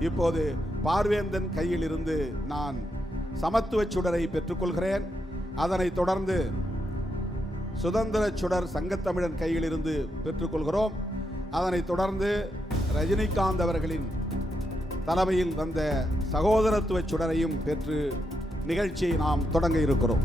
இப்போது பார்வேந்தன் கையில் இருந்து நான் சமத்துவ சுடரை பெற்றுக்கொள்கிறேன். அதனைத் தொடர்ந்து சுதந்திர சுடர் சங்கத்தமிழன் கையில் இருந்து பெற்றுக்கொள்கிறோம். அதனைத் தொடர்ந்து ரஜினிகாந்த் அவர்களின் தலைமையில் வந்த சகோதரத்துவ சுடரையும் பெற்று நிகழ்ச்சியை நாம் தொடங்க இருக்கிறோம்.